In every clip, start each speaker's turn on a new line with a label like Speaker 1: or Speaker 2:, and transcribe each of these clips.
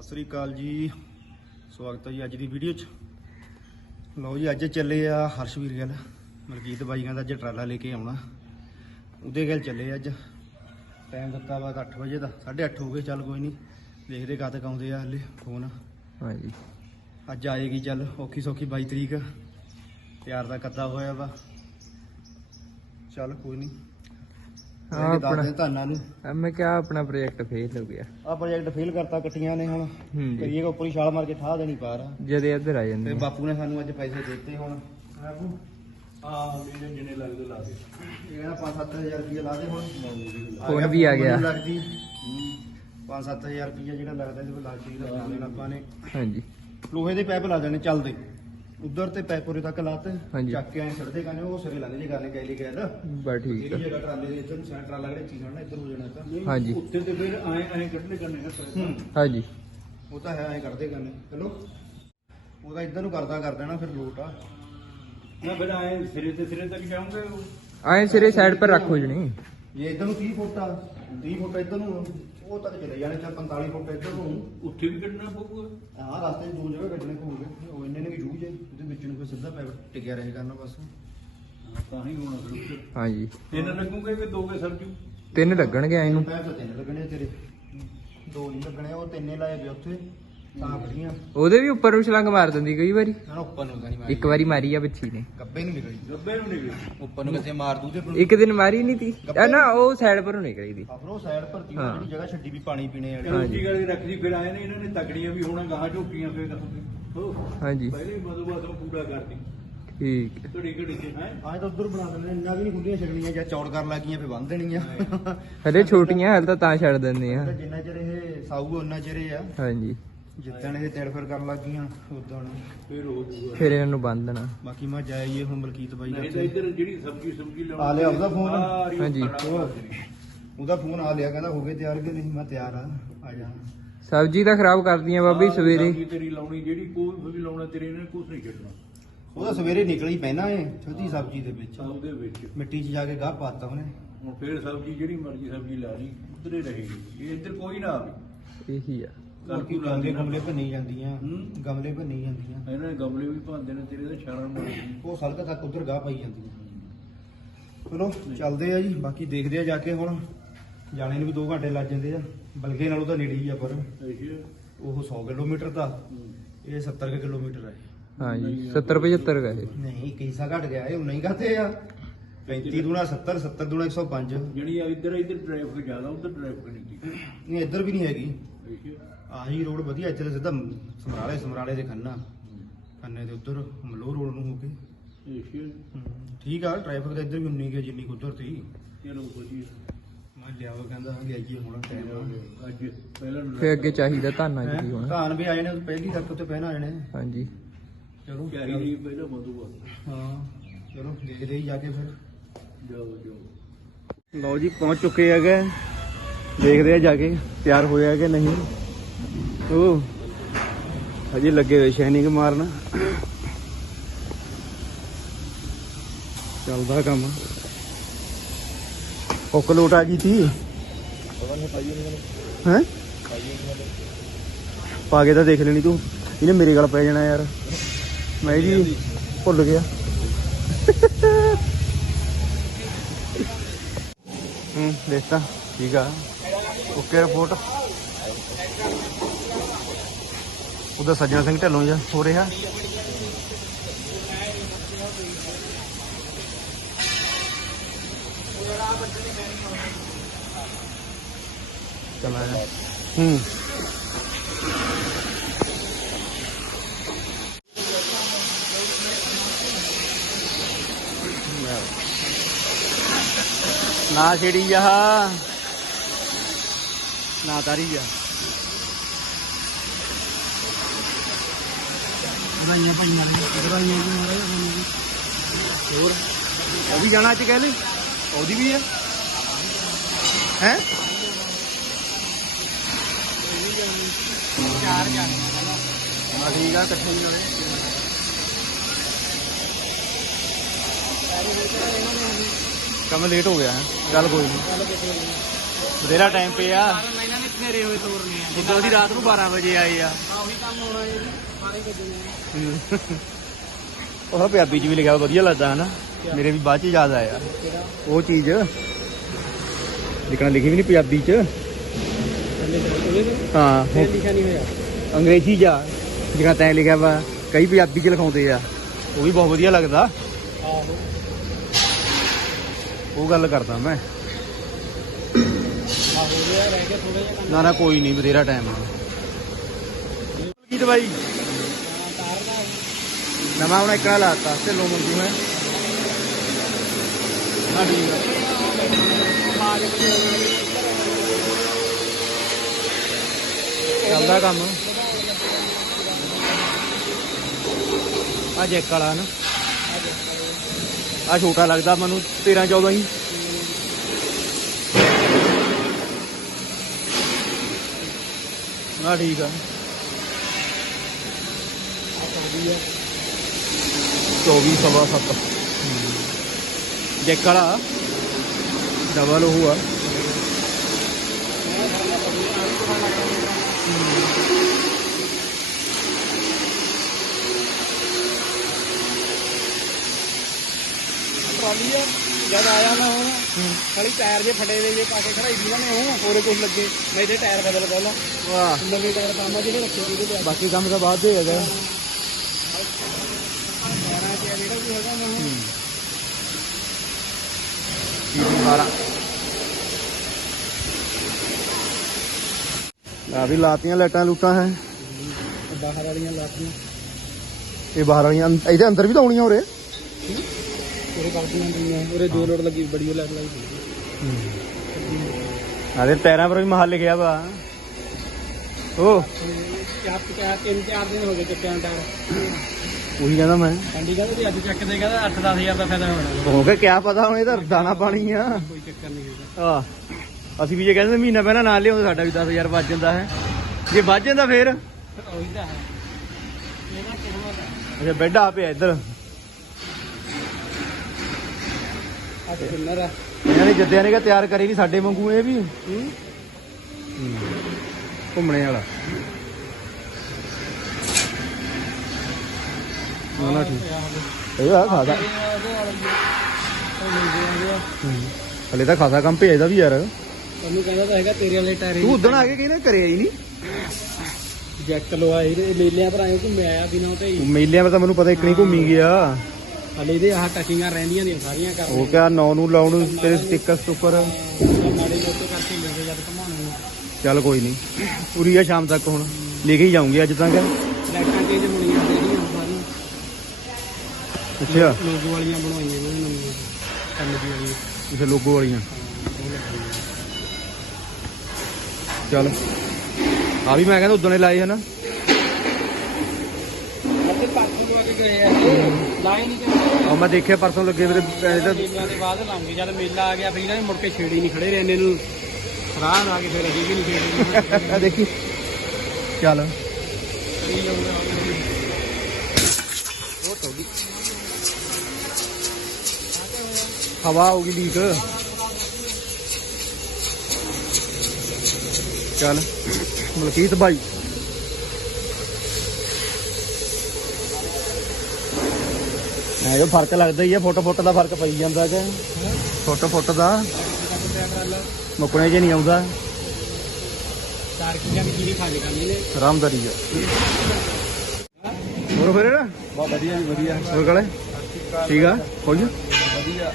Speaker 1: ਸਤਿ ਸ੍ਰੀ ਅਕਾਲ ਜੀ। ਸਵਾਗਤ ਹੈ ਜੀ ਅੱਜ ਦੀ ਵੀਡੀਓ 'ਚ। ਲਓ ਜੀ ਅੱਜ ਚੱਲੇ ਆ ਹਰਸ਼ਵੀਰ ਗੱਲ ਮਲਕੀਤ ਬਾਈ ਕਹਿੰਦਾ ਅੱਜ ਟਰਾਲਾ ਲੈ ਕੇ ਆਉਣਾ। ਉਹਦੇ ਗੱਲ ਚੱਲੇ ਅੱਜ। ਟਾਈਮ ਦਿੱਤਾ ਵਾ 8 ਵਜੇ ਦਾ 8:30 ਹੋ ਗਏ ਚੱਲ ਕੋਈ ਨਹੀਂ। ਦੇਖਦੇ ਕਦ ਤੱਕ ਆਉਂਦੇ ਆ ਹਲੇ ਫੋਨ।
Speaker 2: ਹਾਂਜੀ।
Speaker 1: ਅੱਜ ਆਏਗੀ ਚੱਲ ਔਖੀ ਸੌਖੀ 22 ਤਰੀਕ। ਤਿਆਰ ਦਾ ਕੱਦਾ ਹੋਇਆ ਵਾ। ਚੱਲ ਕੋਈ ਨਹੀਂ।
Speaker 2: ਹਾਂ
Speaker 1: ਆਪਣਾ। ਧਾਨਾਂ ਨੂੰ।
Speaker 2: ਮੈਂ ਕਿਹਾ ਆਪਣਾ ਪ੍ਰੋਜੈਕਟ ਫੇਲ ਹੋ ਗਿਆ।
Speaker 1: ਆ ਪ੍ਰੋਜੈਕਟ ਫੇਲ ਕਰਤਾ ਕੱਟੀਆਂ ਨੇ ਹੁਣ।
Speaker 2: ਹੂੰ।
Speaker 1: ਕਰੀਏ ਉੱਪਰ ਹੀ ਛਾਲ ਮਾਰ ਕੇ ਠਾ ਦੇਣੀ ਪਾਰ
Speaker 2: ਜਦ ਇੱਧਰ ਆ ਜਾਂਦੇ
Speaker 1: ਤੇ
Speaker 2: ਆ।
Speaker 1: ਬਾਪੂ ਨੇ ਸਾਨੂੰ ਅੱਜ ਪੈਸੇ ਦਿੱਤੇ ਹੁਣ। ਬਾਪੂ
Speaker 3: ਜਿਹੜੇ ਜਿਹਨੇ ਲੱਗਦੇ ਲਾ ਦੇ।
Speaker 1: ਇਹ ਕਹਿੰਦਾ 5-7000 ਰੁਪਏ ਲਾ ਦੇ ਹੁਣ।
Speaker 2: ਫੋਨ ਵੀ ਆ ਗਿਆ।
Speaker 1: ਲੱਗਦੀ। 5-7000 ਰੁਪਏ ਜਿਹੜਾ ਲੱਗਦਾ ਇਹਦੇ ਕੋਲ ਲੱਗ ਜੀ ਲਾ ਦੇਣਾ ਆਪਾਂ ਨੇ।
Speaker 2: ਹਾਂਜੀ।
Speaker 1: ਲੋਹੇ ਦੇ ਪੈਪ ਲਾ ਦੇਣੇ ਚੱਲਦੇ। ਉਧਰ ਤੇ ਪੈਪ ਉਰੇ ਤੱਕ ਲਾਤੇ
Speaker 2: ਹਾਂਜੀ।
Speaker 1: ਚੱਕ ਕੇ ਐ ਛੱਡਦੇ ਕਹਿੰਦੇ ਉਹ ਸਿਰੇ ਲੱਗ ਜੇ ਕਰਨੇ ਗੈਲੀ ਗੈਲ
Speaker 2: ਬਸ ਠੀਕ ਆ।
Speaker 1: ਜਗ੍ਹਾ ਟਰਾਲੇ ਦੇ ਇੱਧਰ ਨੂੰ ਸਾਈਡ ਟਰਾਲਾ ਜਿਹੜੇ ਚੀਜ਼ ਹੋਣਾ ਇੱਧਰ ਹੋ ਜਾਣਾ ਤਾਂ।
Speaker 2: ਹਾਂਜੀ।
Speaker 3: ਉੱਤੇ ਤੇ ਫਿਰ ਐ ਐ ਕੱਢਨੇ ਕਰਨੇ ਨਾ
Speaker 1: ਹੂੰ।
Speaker 2: ਹਾਂਜੀ।
Speaker 1: ਉਹ ਤਾਂ ਹੈ ਐ ਕਰਦੇ ਕਰਨੇ। ਚਲੋ। ਉਹਦਾ ਇੱਧਰ ਨੂੰ ਕਰਦਾ ਕਰ ਦੇਣਾ ਫਿਰ ਲੋਟ ਆ।
Speaker 3: ਨਾ ਫਿਰ ਐ ਸਿਰੇ ਤੇ ਸਿਰੇ ਤੱਕ ਜਾਉਂਗੇ
Speaker 2: ਆਏ ਸਿਰੇ ਸਾਈਡ ਪਰ ਰੱਖੋ ਜਣੀ।
Speaker 1: ਜੇ ਇੱਧਰ ਨੂੰ 30 ਫੁੱਟ ਆ 30 ਫੁੱਟ ਇੱਧਰ ਨੂੰ ਉਹ ਤੱਕ ਚਲੇ ਜਾਣੇ ਚਾ 45 ਫੁੱਟ ਇੱਧਰ ਨੂੰ।
Speaker 3: ਉੱਥੇ ਵੀ ਕੱਢਣਾ ਪਊਗਾ।
Speaker 1: ਆਹ ਰਸਤੇ 'ਚ ਦੋ ਜਗ੍ਹਾ ਕੱਢਣੇ ਪਊਗੇ। ਉਹ ਇੰਨੇ ਨੇ ਵੀ ਜੂਝ ਹੈ ਉਹਦੇ ਵਿੱਚ ਨੂੰ ਕੋਈ ਸਿੱਧਾ ਪੈਪ ਟਿਕਿਆ ਰਹੇ ਕਰਨਾ ਬਸ
Speaker 3: ਤਾਂ ਹੀ ਹੋਣਾ ਫਿਰ ਉੱਥੇ।
Speaker 2: ਹਾਂਜੀ।
Speaker 3: ਤਿੰਨ ਲੱਗੂਗੇ ਕਿ ਦੋਗੇ ਸਰਜੂ
Speaker 2: ਤਿੰਨ ਲੱਗਣਗੇ ਐ ਨੂੰ।
Speaker 1: ਪੈਪ ਤਾਂ ਤਿੰਨ ਲੱਗਣੇ ਤੇਰੇ। ਦੋ ਨਹੀਂ ਲੱਗਣੇ ਉਹ ਤਿੰਨੇ ਲਾਏ ਵੇ ਉੱਥੇ। ਤਾਂ
Speaker 2: ਉਹਦੇ ਵੀ ਉੱਪਰ ਨੂੰ ਛਲੰਗ ਮਾਰ ਦਿੰਦੀ ਕਈ ਵਾਰੀ।
Speaker 1: ਨਾ ਉੱਪਰ ਨੂੰ ਗਾਣੀ ਮਾਰੀ।
Speaker 2: ਇੱਕ ਵਾਰੀ ਮਾਰੀ ਆ ਬੱਚੀ ਨੇ।
Speaker 1: ਗੱਬੇ ਨੂੰ ਨਿਕਲੀ।
Speaker 3: ਗੱਬੇ ਨੂੰ ਨਿਕਲੇ।
Speaker 1: ਉੱਪਰ ਨੂੰ ਕਿਤੇ ਮਾਰ ਦੂ ਤੇ
Speaker 2: ਇੱਕ ਦਿਨ ਮਾਰੀ ਨਹੀਂ ਤੀ। ਆ ਨਾ ਉਹ ਸਾਈਡ ਪਰੋਂ ਨਿਕਲੀ ਦੀ।
Speaker 1: ਆਪਰੋ ਸਾਈਡ ਭਰਤੀ
Speaker 2: ਹਾਂ।
Speaker 1: ਜਿਹੜੀ ਜਗ੍ਹਾ ਛੱਡੀ ਵੀ ਪਾਣੀ ਪੀਣੇ ਵਾਲੀ।
Speaker 2: ਹਾਂਜੀ।
Speaker 3: ਰੋਟੀ ਗਾਲੀ ਰੱਖਦੀ ਫਿਰ ਆਏ ਨੇ ਇਹਨਾਂ ਨੇ ਤਕੜੀਆਂ ਵੀ ਹੋਣਾ ਗਾਹਾਂ ਝੋਕੀਆਂ ਫਿਰ ਹੋ
Speaker 2: ਹਾਂਜੀ।
Speaker 3: ਪਹਿਲੇ ਮਦੋਂ ਬਾਦੋਂ ਪੂਰਾ ਕਰਦੀ
Speaker 2: ਠੀਕ ਹੈ।
Speaker 3: ਘੜੀ ਘੜੀ ਤੇ ਹੈ?
Speaker 1: ਆਏ ਤਾਂ ਉਧਰ ਬਣਾ ਦਿੰਦੇ ਨੇ ਇੰਨਾ ਵੀ ਨਹੀਂ ਖੁੱਲੀਆਂ ਛੱਡਣੀਆਂ ਜਾਂ ਚੌੜ ਕਰਨ ਲੱਗੀਆਂ ਫੇ ਬੰਨ ਦੇਣੀਆਂ।
Speaker 2: ਹਲੇ ਛੋਟੀਆਂ ਹਾਲ ਤਾਂ ਤਾਂ ਛੱਡ ਦਿੰਦੇ ਆ।
Speaker 1: ਤਾਂ ਜਿੰਨਾ ਚਿਰ ਇਹ ਸਾਊ ਉਹਨਾਂ ਚਿਰ ਇਹ ਆ।
Speaker 2: ਹਾਂਜੀ।
Speaker 1: ਜਿੱਦਣ ਇਹ ਤੇੜ ਫਿਰ ਕਰਨ ਲੱਗੀਆਂ ਉਦੋਂ
Speaker 3: ਫਿਰ ਹੋ ਜੂਗਾ
Speaker 2: ਫਿਰ ਇਹਨਾਂ ਨੂੰ। ਬੰਨ ਦੇਣਾ
Speaker 1: ਬਾਕੀ ਮੈਂ ਜਾਈਏ ਹੁਣ ਮਲਕੀਤ ਬਾਈ ਦਾ
Speaker 3: ਨਹੀਂ ਤਾਂ ਇੱਧਰ ਜਿਹੜੀ ਸਬਜ਼ੀ ਸਬਜ਼ੀ ਲਾਉਣੀ
Speaker 1: ਆ ਲਿਆ ਉਹਦਾ ਫੋਨ?
Speaker 2: ਹਾਂਜੀ।
Speaker 1: ਉਹਦਾ ਫੋਨ ਆ ਲਿਆ ਕਹਿੰਦਾ ਹੋ ਗਏ ਤਿਆਰ ਕਿ ਨਹੀਂ? ਮੈਂ ਤਿਆਰ ਆ ਆ ਜਾ।
Speaker 2: ਸਬਜ਼ੀ ਤਾਂ ਖਰਾਬ ਕਰਦੀਆਂ ਬਾਬੀ ਸਵੇਰੇ।
Speaker 3: ਸਬਜ਼ੀ ਤੇਰੀ ਲਾਉਣੀ ਜਿਹੜੀ ਕੋਈ ਵੀ ਲਾਉਣਾ ਤੇਰੇ ਨੇ ਕੁਝ ਨਹੀਂ ਛੱਡਣਾ।
Speaker 1: ਉਹਦਾ ਸਵੇਰੇ ਨਿਕਲੀ ਪਹਿਣਾ ਏ ਛੋਟੀ ਸਬਜ਼ੀ ਦੇ ਵਿੱਚ।
Speaker 3: ਸਭ ਦੇ ਵਿੱਚ।
Speaker 1: ਮਿੱਟੀ 'ਚ ਜਾ ਕੇ ਗਾਹ ਪਾਤਾ ਉਹਨੇ।
Speaker 3: ਹੁਣ ਫਿਰ ਸਬਜ਼ੀ ਜਿਹੜੀ ਮਰਜ਼ੀ ਸਬਜ਼ੀ ਲਾ ਲਈ ਉਧਰੇ ਰਹੇਗੀ। ਇਹ ਇੱਧਰ ਕੋਈ ਨਾ ਆਵੇ।
Speaker 2: ਇਹੀ ਆ।
Speaker 1: ਬਾਕੀ ਗਮਲੇ ਗਮਲੇ ਭੰਨੀ ਜਾਂਦੀਆਂ
Speaker 3: ਹੂੰ।
Speaker 1: ਗਮਲੇ ਭੰਨੀ ਜਾਂਦੀਆਂ।
Speaker 3: ਇਹਨਾਂ ਨੇ ਗਮਲੇ ਵੀ ਭਾਂਦੇ ਨੇ ਤੇਰੇ ਦਾ ਛਾਣਾ ਮਾਰਦੀ
Speaker 1: ਉਹ ਸੜਕ ਤੱਕ ਉਧਰ ਗਾਹ ਪਾਈ ਜਾਂਦੀਆਂ। ਚਲੋ ਚੱਲਦੇ ਆ ਜੀ ਬਾਕੀ ਦੇਖਦੇ ਆ ਜਾ ਕੇ ਹੁਣ। ਜਾਣੇ ਨੂੰ ਵੀ 2 ਘੰਟੇ ਲੱਗ ਜਾਂਦੇ ਆ। ਬਲਗੇ ਨਾਲੋਂ ਤਾਂ ਨੇੜੇ ਹੀ ਆ ਪਰ ਉਹ 100 ਕਿਲੋਮੀਟਰ ਦਾ ਇਹ 70 ਕੁ ਕਿਲੋਮੀਟਰ ਹੈ
Speaker 2: ਹਾਂਜੀ 70 75 ਗਏ
Speaker 1: ਨਹੀਂ ਕਈਸਾ ਘਟ ਗਿਆ ਇਹ ਨਹੀਂ ਕਹਤੇ ਆ। 35 ਦੁਣਾ 70 70 ਦੁਣਾ 105
Speaker 3: ਜਿਹੜੀ ਆ ਇੱਧਰ ਇੱਧਰ ਟ੍ਰੈਫਿਕ ਜ਼ਿਆਦਾ ਉਧਰ ਟ੍ਰੈਫਿਕ ਨਹੀਂ ਦੀ
Speaker 1: ਨਹੀਂ ਇੱਧਰ ਵੀ ਨਹੀਂ ਹੈਗੀ। ਆਹੀ ਰੋਡ ਵਧੀਆ ਇੱਥੇ ਤਾਂ ਸਿੱਧਾ ਸਮਰਾਲੇ ਸਮਰਾਲੇ ਦੇ ਖੰਨਾ। ਖੰਨੇ ਦੇ ਉੱਧਰ ਮਲੋਹ ਰੋਡ ਨੂੰ ਹੋ ਕੇ। ਹਮ, ਠੀਕ ਆ ਟ੍ਰੈਫਿਕ ਤਾਂ ਇੱਧਰ ਵੀ ਉਨੀ ਕੁ ਜਿੰਨੀ ਕੁ ਉੱਧਰ ਤੀ ਮੈਂ ਲਿਆਓ ਕਹਿੰਦਾ ਲਿਆਈਏ ਹੁਣ ਟਾਈਮ
Speaker 3: ਅੱਜ ਪਹਿਲਾਂ
Speaker 2: ਫਿਰ ਅੱਗੇ ਚਾਹੀਦਾ ਧਾਨਾ ਜੀ ਹੁਣ।
Speaker 1: ਧਾਨ ਵੀ ਆਏ ਨੇ ਪਹਿਲੀ ਤੱਕ ਉੱਤੇ ਪਹਿਨਾ ਆਏ ਨੇ।
Speaker 2: ਹਾਂਜੀ।
Speaker 1: ਚਲੋ।
Speaker 3: ਪਹਿਲਾਂ
Speaker 1: ਹਾਂ ਚਲੋ ਦੇਖਦੇ ਹੀ ਜਾ ਕੇ ਫਿਰ।
Speaker 3: ਜਾਓ ਜਾਓ।
Speaker 1: ਲਓ ਜੀ ਪਹੁੰਚ ਚੁੱਕੇ ਹੈਗੇ। ਦੇਖਦੇ ਆ ਜਾ ਕੇ ਤਿਆਰ ਹੋਇਆ ਕਿ ਨਹੀਂ। ਉਹ ਹਜੇ ਲੱਗੇ ਹੋਏ ਸ਼ੈਨਿੰਗ ਮਾਰਨ। ਚੱਲਦਾ ਕੰਮ। ਹੁੱਕ ਲੋਟ ਆ ਗਈ ਤੀ ਹੈ? ਪਾ ਕੇ ਤਾਂ ਦੇਖ ਲੈਣੀ ਤੂੰ। ਇਹਨੇ ਮੇਰੇ ਗੱਲ ਪੈ ਜਾਣਾ ਯਾਰ। ਮੈਂ ਜੀ ਭੁੱਲ ਗਿਆ। ਹੂੰ ਦੇਖਤਾ ਠੀਕ ਆ। Okay report. ਉਹਦਾ ਸੱਜਣ ਸਿੰਘ ਢੱਲੋਂ ਜਾ ਹੋ ਰਿਹਾ। ਚਲਾ ਜਾ। ਹੂੰ। ਨਾ ਛੇੜੀ ਜਾ। ਜੀ ਮਾਰੇ ਹੋਰ? ਉਹ ਵੀ ਜਾਣਾ ਅੱਜ ਕਹਿ ਲੈ ਉਹਦੀ ਵੀ ਹੈ? ਹੈ ਚਾਰ ਜਾਣੇ ਆ ਠੀਕ ਆ ਇਕੱਠੇ ਹੀ ਹੋਏ। ਕੰਮ ਲੇਟ ਹੋ ਗਿਆ ਹੈ। ਚੱਲ ਕੋਈ ਨਹੀਂ ਬਥੇਰਾ ਟਾਈਮ ਪਿਆ।
Speaker 4: ਸਨੇਰੇ ਹੋਏ ਤੋਰਨੇ ਆ।
Speaker 1: ਉਦੋਂ ਅਸੀਂ ਰਾਤ ਨੂੰ 12 ਵਜੇ ਆਏ ਆ।
Speaker 4: ਉਹੀ ਕੰਮ ਹੋਣਾ ਜੀ। ਸਾਰੇ ਗੱਜਣੇ
Speaker 1: ਉਹ ਪੰਜਾਬੀ ਚ ਵੀ ਲਿਖਿਆ ਵਧੀਆ ਲੱਗਦਾ ਹਨਾ। ਮੇਰੇ ਵੀ ਬਾਅਦ ਚ ਯਾਦ ਆਇਆ। ਉਹ ਚੀਜ਼ ਲਿਖਣਾ ਲਿਖੀ ਵੀ ਨਹੀਂ ਪੰਜਾਬੀ ਚ। ਹਾਂ
Speaker 4: ਲਿਖਿਆ ਨਹੀਂ ਹੋਇਆ।
Speaker 1: ਅੰਗਰੇਜ਼ੀ ਜਾ ਜਿਹੜਾ ਤੈਂ ਲਿਖਿਆ ਵਾ ਕਈ ਪੰਜਾਬੀ ਚ ਲਿਖਾਉਂਦੇ ਆ। ਉਹ ਵੀ ਬਹੁਤ ਵਧੀਆ ਲੱਗਦਾ।
Speaker 4: ਆਹੋ।
Speaker 1: ਉਹ ਗੱਲ ਕਰਦਾ ਮੈਂ।
Speaker 4: ਰਹਿ ਗਿਆ ਥੋੜਾ ਜਿਹਾ
Speaker 1: ਨਾ ਨਾ, ਕੋਈ ਨਹੀਂ, ਬਥੇਰਾ ਟਾਈਮ ਆ। ਕੀ ਦਵਾਈ ਨਵਾਂ ਹੁਣ ਇੱਕਾ ਲਾਤਾ, ਢਿੱਲੋਂ ਮੰਗੂ ਮੈਂ। ਹਾਂ, ਠੀਕ ਆ। ਚੱਲਦਾ ਕੰਮ। ਆ ਜੈਕ ਵਾਲਾ ਨਾ। ਆ ਛੋਟਾ ਲੱਗਦਾ ਮੈਨੂੰ 13 14 ਹੀ। ਆ ਠੀਕ ਆ। 24 ਸਵਾ 7 ਜੈਕ ਵਾਲਾ? ਡਬਲ ਉਹ ਆ।
Speaker 4: ਟਰਾਲੀ ਆ। ਜਦ ਆਇਆ ਮੈਂ ਹੁਣ ਖਾਲੀ ਟਾਇਰ ਜੇ ਫਟੇ ਵੇ ਜੇ ਪਾ ਕੇ ਖੜਾਈ ਦੀ ਨੇ ਉਹ ਹੋਰੇ ਕੁਝ ਲੱਗੇ। ਮੈਂ ਇਹਦੇ ਟਾਇਰ ਬਦਲ ਪਹਿਲਾਂ
Speaker 1: ਵਾਹ।
Speaker 4: ਨਵੇਂ ਟਾਇਰ ਕੰਮ ਆ ਜਿਹੜੇ ਰੱਖੇ ਉਹਦੇ ਲਿਆ
Speaker 1: ਬਾਕੀ ਕੰਮ ਤਾਂ ਬਾਅਦ ਦੇ ਹੈਗਾ।
Speaker 4: 'ਚ ਆ ਜਿਹੜਾ ਵੀ ਹੈਗਾ ਮੈਂ ਹੁਣ
Speaker 1: ਆ ਵੀ ਲਾਤੀਆਂ ਲਾਈਟਾਂ ਲੂਟਾਂ ਹੈ।
Speaker 4: ਬਾਹਰ ਵਾਲੀਆਂ ਲਾਤੀਆਂ।
Speaker 1: ਇਹ ਬਾਹਰ ਵਾਲੀਆਂ ਇਹਦੇ ਅੰਦਰ ਵੀ ਤਾਂ ਆਉਣੀਆਂ ਉਰੇ
Speaker 4: ਹੁੰਦੀਆਂ ਦੋ ਲੋਡ ਲੱਗੀ ਬੜੀ
Speaker 1: ਆਦੇ ਟਾਇਰਾਂ ਪਰ ਵੀ ਮਹਲ ਲਿਖਿਆ ਵਾ। ਉਹ
Speaker 4: ਚਾਰ ਚਾਰ ਤਿੰਨ ਚਾਰ ਦਿਨ ਹੋ ਗਏ ਚੱਕਿਆਂ ਦਾ
Speaker 1: ਉਹੀ ਕਹਿੰਦਾ ਮੈਂ।
Speaker 4: ਚੰਡੀਗੜ੍ਹ ਤੇ ਅੱਜ ਚੱਕ ਦੇ ਕਹਿੰਦਾ 8-10000 ਦਾ ਫਾਇਦਾ ਹੋਣਾ।
Speaker 1: ਹੋ ਗਿਆ ਕਿਆ ਪਤਾ ਹੁਣ ਇਹ ਤਾਂ ਦਾਣਾ ਪਾਣੀ ਆ।
Speaker 4: ਕੋਈ ਚੱਕਰ ਨਹੀਂ ਹੈਗਾ।
Speaker 1: ਆ। ਅਸੀਂ ਵੀ ਜੇ ਕਹਿੰਦੇ ਮਹੀਨਾ ਪਹਿਲਾਂ ਨਾਲ ਲਿਆਉਂਦੇ ਸਾਡਾ ਵੀ 10000 ਵੱਜ ਜਾਂਦਾ ਹੈ। ਜੇ ਵੱਜ ਜਾਂਦਾ ਫੇਰ?
Speaker 4: ਉਹੀ ਤਾਂ ਹੈ। ਇਹਦਾ ਕਿਹੜਾ ਦਾ
Speaker 1: ਅੱਛਾ ਬੈੱਡ ਆ ਪਿਆ ਇੱਧਰ।
Speaker 4: ਆ ਕਿੰਨਰ ਆ।
Speaker 1: ਇਹਨਾਂ ਨੇ ਜੱਦਿਆਂ ਨੇ ਕਿਹਾ ਤਿਆਰ ਕਰੇ ਨਹੀਂ ਸਾਡੇ ਵਾਂਗੂ ਇਹ ਵੀ। ਘੁੰਮਣੇ ਵਾਲਾ। ਨਾ ਨਾ ਠੀਕ। ਇਹ ਆ ਖਾਦਾ ਹਲੇ ਤਾਂ ਖਾਸਾ ਕੰਮ ਭੇਜਦਾ ਵੀ ਯਾਰ।
Speaker 4: ਤੁਹਾਨੂੰ ਕਹਿੰਦਾ ਤਾਂ ਹੈਗਾ ਤੇਰੇ ਵਾਲੇ ਟਾਇਰ
Speaker 1: ਤੂੰ ਉਦਣ ਆ ਕੇ ਕਹਿੰਦਾ ਕਰਿਆ ਹੀ ਨਹੀਂ
Speaker 4: ਜੈਕ ਇਹਦੇ ਮੇਲਿਆਂ ਪਰ ਆਏ ਘੁੰਮੇ ਆਇਆ ਬਿਨਾਂ ਤੇ
Speaker 1: ਮੇਲਿਆਂ 'ਚ ਤਾਂ ਮੈਨੂੰ ਪਤਾ ਇੱਕ ਨਹੀਂ ਘੁੰਮੀ ਗਿਆ।
Speaker 4: ਹਲੇ ਇਹਦੇ ਆਹ ਟਕਿੰਗਾਂ ਰਹਿੰਦੀਆਂ ਨੇ ਸਾਰੀਆਂ ਕਰ
Speaker 1: ਉਹ ਕਿਆ ਨੌ ਨੂੰ ਲਾਉਣ ਨੂੰ ਤੇਰੇ ਸਟicker ਸਟੁੱਕਰ
Speaker 4: ਮਾੜੇ ਮੋਟੇ ਕਰਕੇ ਮਿਲਦੇ ਜਦ ਘਮਾਉਣੇ ਨੂੰ।
Speaker 1: ਚੱਲ ਕੋਈ ਨਹੀਂ ਪੂਰੀ ਆ ਸ਼ਾਮ ਤੱਕ ਹੁਣ। ਲੈ ਕੇ ਹੀ ਜਾਊਂਗੀ ਅੱਜ ਤੱਕ
Speaker 4: ਲਾਈਟਾਂ ਚੇਂਜ ਹੋਣੀਆਂ ਜਿਹੜੀਆਂ ਸਾਰੀਆਂ
Speaker 1: ਅੱਛਾ।
Speaker 4: ਲੋਗੋ ਵਾਲੀਆਂ ਬਣਵਾਈਆਂ ਨੇ ਨਵੀਆਂ। ਕੰਮ ਦੀ ਵਾਲੀਆਂ।
Speaker 1: ਇਸੇ ਲੋਗੋ ਵਾਲੀਆਂ। ਚੱਲ। ਆ ਵੀ ਮੈਂ ਕਹਿੰਦਾ ਉਦੋਂ ਨੇ ਲਾਏ ਹਨਾ।
Speaker 4: ਅੱਧੇ ਪਾਸੇ ਤੋਂ ਆ ਕੇ ਗਏ ਆ ਲਾਏ ਨਹੀਂ ਕਰਦੇ
Speaker 1: ਆ ਮੈਂ ਦੇਖਿਆ ਪਰਸੋਂ ਲੱਗੇ ਵੀਰੇ ਇਹ ਤਾਂ
Speaker 4: ਮੇਲਿਆਂ ਦੇ ਬਾਅਦ ਲਾਉਂਗੇ ਜਦ ਮੇਲਾ ਆ ਗਿਆ ਫਿਰ ਇਹਨਾਂ ਨੇ ਮੁੜ ਕੇ ਛੇੜੀ ਨਹੀਂ ਖੜੇ ਰਹਿੰਦੇ ਨੂੰ। ਰਾਹ ਆ ਕੇ ਫਿਰ ਅਸੀਂ ਵੀ ਨਹੀਂ ਛੇੜੀ
Speaker 1: ਆ ਦੇਖੀ। ਚੱਲ। ਹਵਾ ਹੋਗੀ ਲੀਕ ਚੱਲ। ਮਲਕੀਤ ਭਾਈ ਐ ਜੋ ਫ਼ਰਕ ਲੱਗਦਾ ਹੀ ਆ ਫੁੱਟ ਫੁੱਟ ਦਾ ਫ਼ਰਕ ਪਈ ਜਾਂਦਾ ਕਿ ਫੁੱਟ ਫੁੱਟ ਦਾ। ਮੁੱਕਣੇ ਜੇ ਨਹੀਂ ਆਉਂਦਾ।
Speaker 4: ਚਾਰ ਕਿੱਲਿਆਂ ਦੀ ਕੀੜੀ ਖਾ ਕੇ ਕਰਨੀ ਨੇ।
Speaker 1: ਆਰਾਮਦਾਰੀ ਆ। ਹੋਰ ਫਿਰ?
Speaker 4: ਬਹੁਤ ਵਧੀਆ ਵਧੀਆ।
Speaker 1: ਹੋਰ ਠੀਕ ਆ? ਹੋ ਗਿਆ
Speaker 4: ਵਧੀਆ।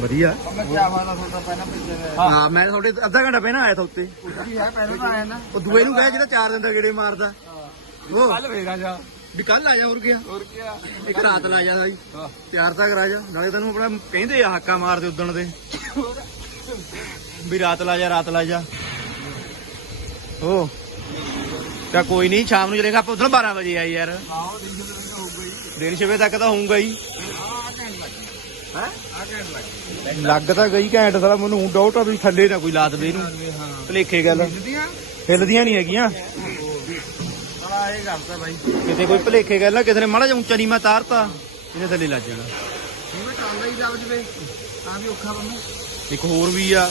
Speaker 1: ਵਧੀਆ।
Speaker 4: ਮੈਂ ਕਿਹਾ ਵਾਲਾ ਤੁਹਾਡਾ ਪਹਿਲਾਂ ਪਿੱਛੇ
Speaker 1: ਹਾਂ ਮੈਂ ਤੁਹਾਡੇ ਅੱਧਾ ਘੰਟਾ ਪਹਿਲਾਂ ਆਇਆ ਤਾਂ ਉੱਤੇ।
Speaker 4: ਕੀ ਹੈ ਪਹਿਲਾਂ ਤਾਂ ਆਇਆ ਨਾ।
Speaker 1: ਉਹ ਦੂਏ ਨੂੰ ਚਾਰ ਦਿਨ ਦਾ ਗੇੜੇ ਮਾਰਦਾ। ਉਹ।
Speaker 4: ਕੱਲ ਫੇਰਾ ਜਾ।
Speaker 1: ਵੀ ਕੱਲ ਆ ਜਾ ਹੋਰ ਗਿਆ
Speaker 4: ਹੋਰ ਕੀ ਆ
Speaker 1: ਇੱਕ ਰਾਤ ਲਾ ਜਾ ਸਾਈ ਤਿਆਰ ਤਾਂ ਕਰਾ ਜਾ। ਨਾਲੇ ਤੈਨੂੰ ਆਪਣਾ ਕਹਿੰਦੇ ਆ ਹੱਕਾ ਮਾਰਦੇ ਉਦਣ ਦੇ। ਵੀ ਰਾਤ ਲਾ ਜਾ ਰਾਤ ਲਾ ਜਾ। ਹੋ। ਤਾਂ ਕੋਈ ਨਹੀਂ ਸ਼ਾਮ ਨੂੰ ਚਲੇਗਾ ਆਪਾਂ ਉਧਰ 12 ਵਜੇ ਆਈ ਯਾਰ।
Speaker 4: ਆਓ ਦਿਨ ਦੇ ਵਿੱਚ ਹੋਊਗਾ ਹੀ
Speaker 1: ਦਿਨ ਛੇ ਵਜੇ ਤੱਕ ਤਾਂ ਹੋਊਗਾ ਹੀ।
Speaker 4: ਆ
Speaker 1: ਹੈ?
Speaker 4: ਆ ਘੰਟ ਲੱਗ
Speaker 1: ਲੱਗ ਤਾਂ ਗਈ ਘੈਂਟ ਸਾਲਾ ਮੈਨੂੰ ਡਾਊਟ ਆ ਵੀ ਥੱਲੇ ਨਾ ਕੋਈ ਲਾ ਦਵੇ ਇਹਨੂੰ। ਭਲੇਖੇ ਗੱਲ। ਹਿੱਲਦੀਆਂ ਨਹੀਂ ਹੈਗੀਆਂ।
Speaker 4: ਇਹ ਕਰਦਾ ਬਾਈ।
Speaker 1: ਕਿਤੇ ਕੋਈ ਭਲੇਖੇ ਗੱਲ ਨਾ ਕਿਸੇ ਨੇ ਮਾੜਾ ਜਿਹਾ ਉੱਚਾ ਨੀਵਾਂ ਤਾਰਤਾ ਇਹਨੇ ਥੱਲੇ ਲੱਗ ਜਾਣਾ।
Speaker 4: ਜਿਵੇਂ ਟਾਂਗਾ ਹੀ ਲੱਗ ਜਵੇ ਤਾਂ ਵੀ ਔਖਾ ਬੰਨੂ
Speaker 1: ਇੱਕ ਹੋਰ ਵੀ ਆ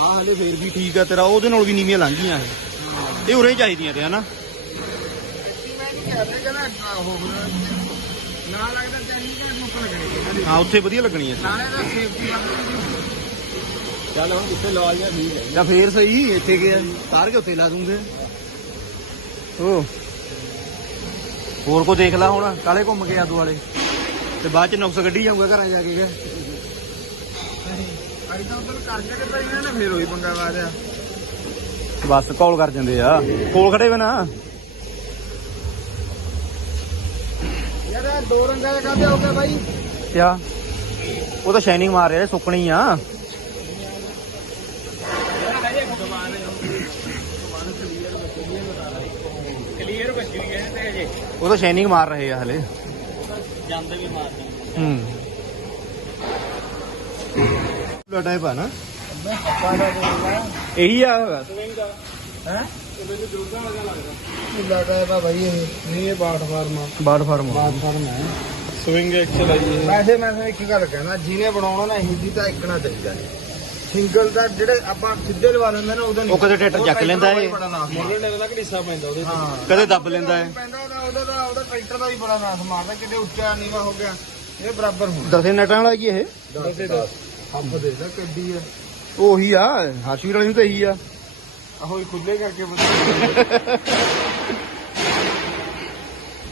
Speaker 1: ਆ ਹਲੇ ਫੇਰ ਵੀ ਠੀਕ ਆ ਤੇਰਾ ਉਹਦੇ ਨਾਲ ਵੀ ਨੀਵੀਆਂ ਲੰਘੀਆਂ ਇਹ। ਇਹ ਉਰੇ ਹੀ ਚਾਹੀਦੀਆਂ ਤੇ ਹਨਾ?
Speaker 5: ਨਾ ਲੱਗਦਾ ਚਾਹੀਦਾ ਮੁੱਕ ਲੱਗਣੀ
Speaker 1: ਹਾਂ ਉੱਥੇ ਵਧੀਆ ਲੱਗਣੀ ਹੈ
Speaker 5: ਨਾਲੇ ਦਾ ਸੇਫਟੀ ਚੱਲ ਹੁਣ ਕਿੱਥੇ ਲਵਾ ਲਿਆ ਠੀਕ ਹੈ।
Speaker 1: ਜਾਂ ਫੇਰ ਸਹੀ ਇੱਥੇ ਗਿਆ ਤਾਰ ਕੇ ਉੱਥੇ ਲਾ ਦੂੰਗੇ। ਓ। ਹੋਰ ਕੋ ਦੇਖ ਲੈ ਹੁਣ ਕਾਲੇ ਘੁੰਮ ਕੇ ਆਦੂ ਵਾਲੇ ਤੇ ਬਾਅਦ ਚ ਨੁਕਸ ਕੱਢੀ ਜਾਊਗਾ ਘਰਾਂ ਜਾ ਕੇ ਗਿਆ
Speaker 5: ਅਈ ਤਾਂ ਉਧਰ ਕਰ ਕੇ ਪਈ ਨਾ ਫੇਰ ਉਹੀ ਪੰਗਾ ਵਾਰਿਆ
Speaker 1: ਬਸ ਕਾਲ ਕਰ ਜਾਂਦੇ ਆ। ਕੋਲ ਖੜੇ ਵੇ ਨਾ।
Speaker 5: ਯਾਰ ਇਹ ਦੋ ਰੰਗਾਂ ਦਾ ਕਾਹਦੇ ਹੋ ਗਿਆ ਬਾਈ।
Speaker 1: ਕਿਆ? ਉਹ ਤਾਂ ਸ਼ਾਈਨਿੰਗ ਮਾਰ ਰਿਹਾ ਸੁੱਕਣੀ ਆ
Speaker 5: ਕਲੀਅਰ ਬੱਜੀ ਗਏ ਤੇ ਅਜੇ
Speaker 1: ਉਹ ਤਾਂ ਸ਼ਾਈਨਿੰਗ ਮਾਰ ਰਹੇ ਆ ਹਲੇ।
Speaker 5: ਜਾਂਦੇ ਵੀ ਮਾਰਦੇ
Speaker 1: ਹੂੰ। ਟਾਈਪ ਆ ਨਾ ਇਹੀ ਆ
Speaker 5: ਹੈ? ਢਿੱਲਾ ਟਾਇਪ ਆ ਬਾਈ ਇਹ ਨਹੀਂ ਇਹ ਬਾਟ ਫਾਰਮ
Speaker 1: ਬਾੜ ਫਾਰਮ
Speaker 5: ਬਾਟ ਫਾਰਮ ਹੈ
Speaker 6: ਸਵਿੰਗ
Speaker 5: ਵੈਸੇ ਮੈਂ ਤੁਹਾਨੂੰ ਇੱਕ ਗੱਲ ਕਹਿਣਾ ਜਿਹਨੇ ਬਣਾਉਣਾ ਨਾ ਹਿੰਦੀ ਤਾਂ ਇੱਕਣਾ ਚਾਹੀਦਾ। ਸਿੰਗਲ ਦਾ ਜਿਹੜੇ ਆਪਾਂ ਸਿੱਧੇ ਲਵਾ ਲੈਂਦੇ ਨਾ ਉਹਦਾ ਨਹੀਂ
Speaker 1: ਉਹ ਕਦੇ ਟਰੈਕਟਰ ਚੱਕ ਲੈਂਦਾ ਏ।
Speaker 5: ਮੋੜਨ ਲੱਗਦਾ ਕਿ ਹਿੱਸਾ ਪੈਂਦਾ ਉਹਦੇ ਹਾਂ।
Speaker 1: ਕਦੇ ਦੱਬ ਲੈਂਦਾ ਹੈ
Speaker 5: ਪੈਂਦਾ ਉਹਦਾ ਉਹਦਾ ਦਾ ਉਹਦਾ ਟਰੈਕਟਰ ਦਾ ਵੀ ਬੜਾ ਨਾਸ ਮਾਰਦਾ ਕਿਤੇ ਉੱਚਾ ਨੀਵਾ ਹੋ ਗਿਆ ਇਹ ਬਰਾਬਰ ਹੁੰਦਾ।
Speaker 1: ਦਸੇ ਨਟਾਂ ਵਾਲਾ ਕੀ ਇਹ?
Speaker 5: ਦਸੇ ਦਸ ਹੱਫ ਦੇ ਦਾ ਕੱਢੀ ਆ।
Speaker 1: ਉਹੀ ਆ ਹਾਸ਼ਵੀਰ ਵਾਲੀ ਨੂੰ ਤਾਂ ਇਹੀ ਆ।
Speaker 5: ਆਹੋ ਇਹ ਖੁੱਲੇ ਕਰਕੇ ਬਤਾ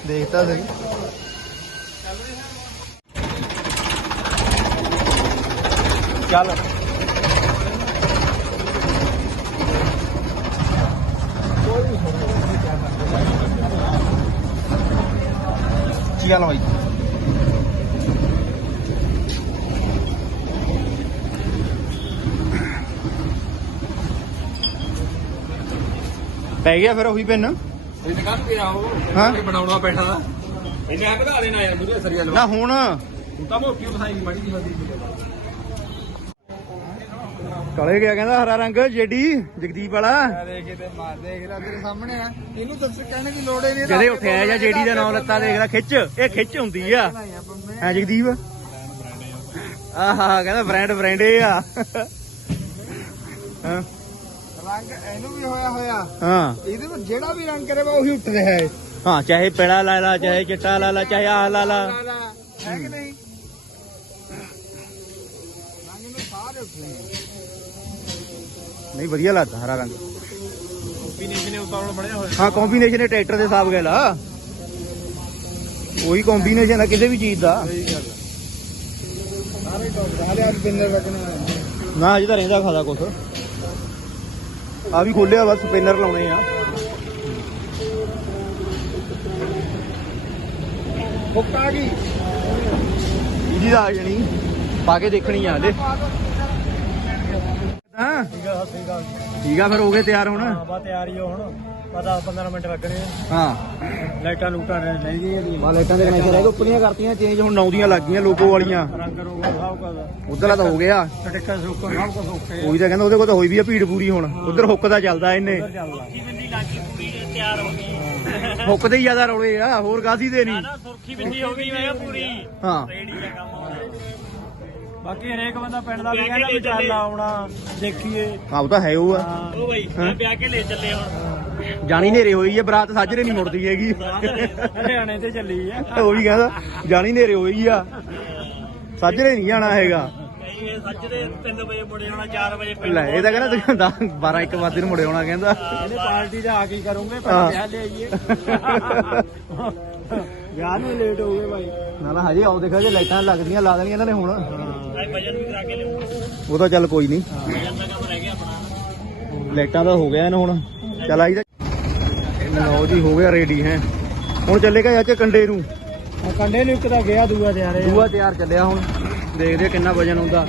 Speaker 1: ਦੇਖਤਾ ਸਹੀ। ਚੱਲ। ਕੀ ਗੱਲ ਬਾਈ ਪੈ ਗਿਆ ਫਿਰ ਉਹੀ ਪਿੰਨ?
Speaker 5: ਇਹਨੇ ਕਾਹ ਪਿਆ ਉਹ?
Speaker 1: ਹਾਂ?
Speaker 5: ਬਣਾਉਣਾ ਪੈਣਾ ਇਹਨੇ ਆ ਵਧਾ ਦੇਣਾ ਯਾਰ ਮੁਰੇ ਸਰੀਆ ਲਵਾ।
Speaker 1: ਨਾ ਹੁਣ।
Speaker 5: ਤੂੰ ਤਾਂ ਮੋਟੀ ਬਸਾਈ ਮਾੜੀ ਦੀ ਬੰਦੀ
Speaker 1: ਕਲੇ ਗਿਆ ਕਹਿੰਦਾ ਹਰਾ ਰੰਗ ਜੇਡੀ ਜਗਦੀਪ ਵਾਲਾ।
Speaker 5: ਦੇਖ ਤੇ ਮਾਰ ਦੇਖ ਲੈ ਤੇਰੇ ਸਾਹਮਣੇ ਆ। ਇਹਨੂੰ ਦੱਸ ਕਹਿਣ ਦੀ ਲੋੜ ਹੀ ਨਹੀਂ
Speaker 1: ਜਿਹੜੇ ਉੱਠਿਆ ਜਾਂ ਜੇਡੀ ਦਾ ਨਾਮ ਲੱਤਾ ਦੇਖ ਲੈ ਖਿੱਚ। ਇਹ ਖਿੱਚ ਹੁੰਦੀ ਆ। ਹੈ ਜਗਦੀਪ? ਆਹਾ ਕਹਿੰਦਾ ਬ੍ਰਾਂਡ ਆ। ਹਾਂ।
Speaker 5: ਰੰਗ ਇਹਨੂੰ ਵੀ ਹੋਇਆ ਹੋਇਆ।
Speaker 1: ਹਾਂ।
Speaker 5: ਇਹਦੇ ਵਿੱਚ ਜਿਹੜਾ ਵੀ ਰੰਗ ਕਰੇਗਾ ਉਹੀ ਉੱਠ ਰਿਹਾ ਹੈ।
Speaker 1: ਹਾਂ ਚਾਹੇ ਪੇੜਾ ਲਾ ਲਾ ਚਾਹੇ ਚਿੱਟਾ ਲਾ ਲਾ ਚਾਹੇ ਆਹ ਲਾ ਲਾ।
Speaker 5: ਹੈ ਕਿ ਨਹੀਂ? ਰੰਗ ਨੂੰ ਸਾਰੇ ਉੱਠ ਰਹੇ
Speaker 1: ਨਹੀਂ ਵਧੀਆ ਲੱਗਦਾ ਹਰਾ ਰੰਗ।
Speaker 5: ਕੰਬੀਨੇਸ਼ਨ ਨੇ ਉਤਾਵਲ ਬਣਿਆ ਹੋਇਆ
Speaker 1: ਹਾਂ ਕੰਬੀਨੇਸ਼ਨ ਹੈ ਟਰੈਕਟਰ ਦੇ ਹਿਸਾਬ ਗੱਲ ਆ। ਉਹੀ ਕੰਬੀਨੇਸ਼ਨ ਆ ਕਿਸੇ ਵੀ ਚੀਜ਼ ਦਾ।
Speaker 5: ਸਾਰੇ ਟੌਪ ਸਾਰੇ ਅੱਜ ਬਿੰਦਰ ਲੱਗਣਾ
Speaker 1: ਨਾ ਅਜੇ ਤਾਂ ਰਹਿੰਦਾ ਖਾਦਾ ਕੁਛ। ਆ ਵੀ ਖੋਲਿਆ ਬਸ ਸਪਿਨਰ ਲਾਉਣੇ ਆ।
Speaker 5: ਹੁੱਕ ਆ ਗਈ।
Speaker 1: ਇਹਦੀ ਆ ਜਾਣੀ। ਪਾ ਕੇ ਦੇਖਣੀ ਆ ਹਲੇ।
Speaker 6: ਠੀਕ ਆ ਸਹੀ ਗੱਲ
Speaker 1: ਠੀਕ ਆ ਫਿਰ ਹੋ ਗਏ ਤਿਆਰ ਹੁਣ?
Speaker 6: ਬਾ ਤਿਆਰੀ ਹੋ ਹੁਣ। ਪਤਾ 15 ਮਿੰਟ ਲੱਗਣੇ ਆ।
Speaker 1: ਹਾਂ।
Speaker 6: ਲਾਈਟਾਂ ਲੂਟਾਂ ਰਹਿ ਲੈਂਦੀਆਂ ਦੀਆਂ
Speaker 1: ਬਾ ਲਾਈਟਾਂ ਦੇ ਕਨੈਕਸ਼ਨ ਰਹਿ ਗਏ ਉੱਪਰੀਆਂ ਕਰਤੀਆਂ ਚੇਂਜ ਹੁਣ ਨੌ ਦੀਆਂ ਲੱਗ ਗਈਆਂ ਲੋਗੋ ਵਾਲੀਆਂ।
Speaker 6: ਰੰਗ ਰੋਗ ਸਭ ਕੁਝ
Speaker 1: ਉਧਰਲਾ ਤਾਂ ਹੋ ਗਿਆ।
Speaker 6: ਟਿੱਕਾ ਸੁੱਕਾ ਸਭ ਕੁਝ ਓਕੇ
Speaker 1: ਉਹੀ ਤਾਂ ਕਹਿੰਦਾ ਉਹਦੇ ਕੋਲ ਤਾਂ ਹੋਈ ਵੀ ਆ ਭੀੜ ਪੂਰੀ ਹੁਣ। ਉਧਰ ਹੁੱਕ ਦਾ ਚੱਲਦਾ ਇਹਨੇ।
Speaker 6: ਚੱਲਦਾ।
Speaker 4: ਬਿੰਦੀ ਲਾਗੀ ਪੂਰੀ ਤਿਆਰ ਹੋ ਗਈ।
Speaker 1: ਹੁੱਕ ਦੇ ਹੀ ਜ਼ਿਆਦਾ ਰੌਲੇ ਆ ਹੋਰ ਕਾਸੀ ਦੇ ਨਹੀਂ
Speaker 4: ਨਾ ਸੁਰਖੀ ਬਿੰਦੀ ਹੋ ਗਈ ਮੈਂ ਕਿਹਾ ਪੂਰੀ।
Speaker 1: ਹਾਂ।
Speaker 4: ਰੇੜੀ ਦਾ ਕੰਮ ਹੋਣਾ
Speaker 6: ਬਾਕੀ ਹਰੇਕ ਬੰਦਾ ਪਿੰਡ ਦਾ ਵੀ ਕਹਿੰਦਾ ਵੀ ਚੱਲ। ਆਉਣਾ ਦੇਖੀਏ।
Speaker 1: ਹਾਂ ਉਹ ਤਾਂ ਹੈ ਉਹ ਆ।
Speaker 4: ਉਹ ਬਈ ਮੈਂ ਵਿਆਹ ਕੇ ਲੈ ਚੱਲੇ ਹੁਣ
Speaker 1: ਜਾਣੀ ਨੇਰੇ ਹੋਈ ਹੈ ਬਰਾਤ ਸਾਜਰੇ ਨਹੀਂ ਮੁੜਦੀ ਹੈਗੀ।
Speaker 6: ਹਰਿਆਣੇ ਤੇ ਚੱਲੀ ਆ।
Speaker 1: ਉਹ ਵੀ ਕਹਿੰਦਾ ਜਾਣੀ ਨੇਰੇ ਹੋਈ ਆ। ਸਾਜਰੇ ਨਹੀਂ ਜਾਣਾ ਹੈਗਾ।
Speaker 4: ਕਈ ਇਹ ਸੱਚ ਦੇ 3 ਵਜੇ ਮੁੜੇ ਆਉਣਾ 4 ਵਜੇ ਪਿੰਡ
Speaker 1: ਲੈ ਇਹ ਤਾਂ ਕਹਿੰਦਾ ਤੁਸੀਂ 10 12 1 ਵਜੇ ਨੂੰ ਮੁੜੇ ਆਉਣਾ ਕਹਿੰਦਾ।
Speaker 6: ਇਹਨੇ ਪਾਰਟੀ ਦਾ ਆ ਕੀ ਕਰੋਗੇ ਪਰ
Speaker 1: ਹਾਂ।
Speaker 6: ਵਿਆਹ ਲੈ ਆਈਏ। ਵਿਆਹ ਨੂੰ ਲੇਟ ਹੋ ਗਏ ਭਾਈ।
Speaker 1: ਨਾ ਨਾ ਹਜੇ ਆਓ ਦੇਖੋ ਜੇ ਲਾਈਟਾਂ ਲੱਗਦੀਆਂ ਲਾ ਦੇਣੀਆਂ ਇਹਨਾਂ ਨੇ ਹੁਣ।
Speaker 4: ਅੱਜ ਵਜਨ ਵੀ ਕਰਾ ਕੇ ਲਿਆਉਂ
Speaker 1: ਉਹ ਤਾਂ ਚੱਲ ਕੋਈ ਨਹੀਂ।
Speaker 4: ਵਜਨ ਦਾ ਕੰਮ ਰਹਿ ਗਿਆ ਆਪਣਾ।
Speaker 1: ਲਾਈਟਾਂ ਦਾ ਹੋ ਗਿਆ ਇਹਨੂੰ ਹੁਣ। ਚੱਲ ਆਈ ਲਓ ਜੀ ਹੋ ਗਿਆ ਰੈਡੀ ਹੈ। ਹੁਣ ਚੱਲੇਗਾ ਅੱਜ ਕੰਡੇ ਨੂੰ।
Speaker 6: ਕੰਡੇ ਨੂੰ ਇੱਕ ਤਾਂ ਗਿਆ ਦੂਆ ਤਿਆਰੇ
Speaker 1: ਦੂਆ ਤਿਆਰ ਚੱਲਿਆ ਹੁਣ। ਦੇਖਦੇ ਕਿੰਨਾ ਵਜਨ ਆਉਂਦਾ।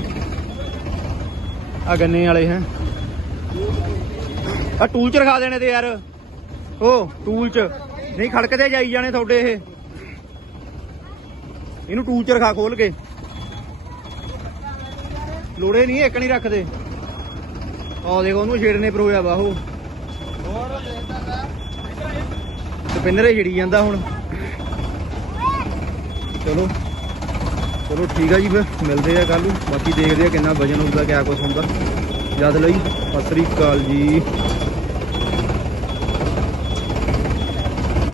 Speaker 1: ਆ ਗੰਨੇ ਵਾਲੇ ਹੈ। ਆ ਟੂਲ ਚ ਰਖਾ ਦੇਣੇ ਤੇ ਯਾਰ। ਉਹ ਟੂਲ ਚ। ਨਹੀਂ ਖੜਕਦੇ ਜਾਈ ਜਾਣੇ ਤੁਹਾਡੇ ਇਹ। ਇਹਨੂੰ ਟੂਲ ਚ ਰਖਾ ਖੋਲ ਕੇ। ਲੋੜੇ ਨਹੀਂ, ਇੱਕ ਨਹੀਂ ਰੱਖਦੇ। ਆਹ ਦੇਖੋ, ਉਹਨੂੰ ਛੇੜਨੇ ਪਰੋਇਆ ਵਾ ਉਹ ਸਪਿਨਰੇ ਛਿੜੀ ਜਾਂਦਾ ਹੁਣ। ਚਲੋ ਚਲੋ ਠੀਕ ਆ ਜੀ ਫਿਰ, ਮਿਲਦੇ ਆ ਕੱਲ ਨੂੰ। ਬਾਕੀ ਦੇਖਦੇ ਆ ਕਿੰਨਾ ਵਜਨ ਹੁੰਦਾ ਕਿਆ ਕੁਝ ਹੁੰਦਾ। ਜਦ ਲਈ, ਸਤਿ ਸ੍ਰੀ ਅਕਾਲ ਜੀ।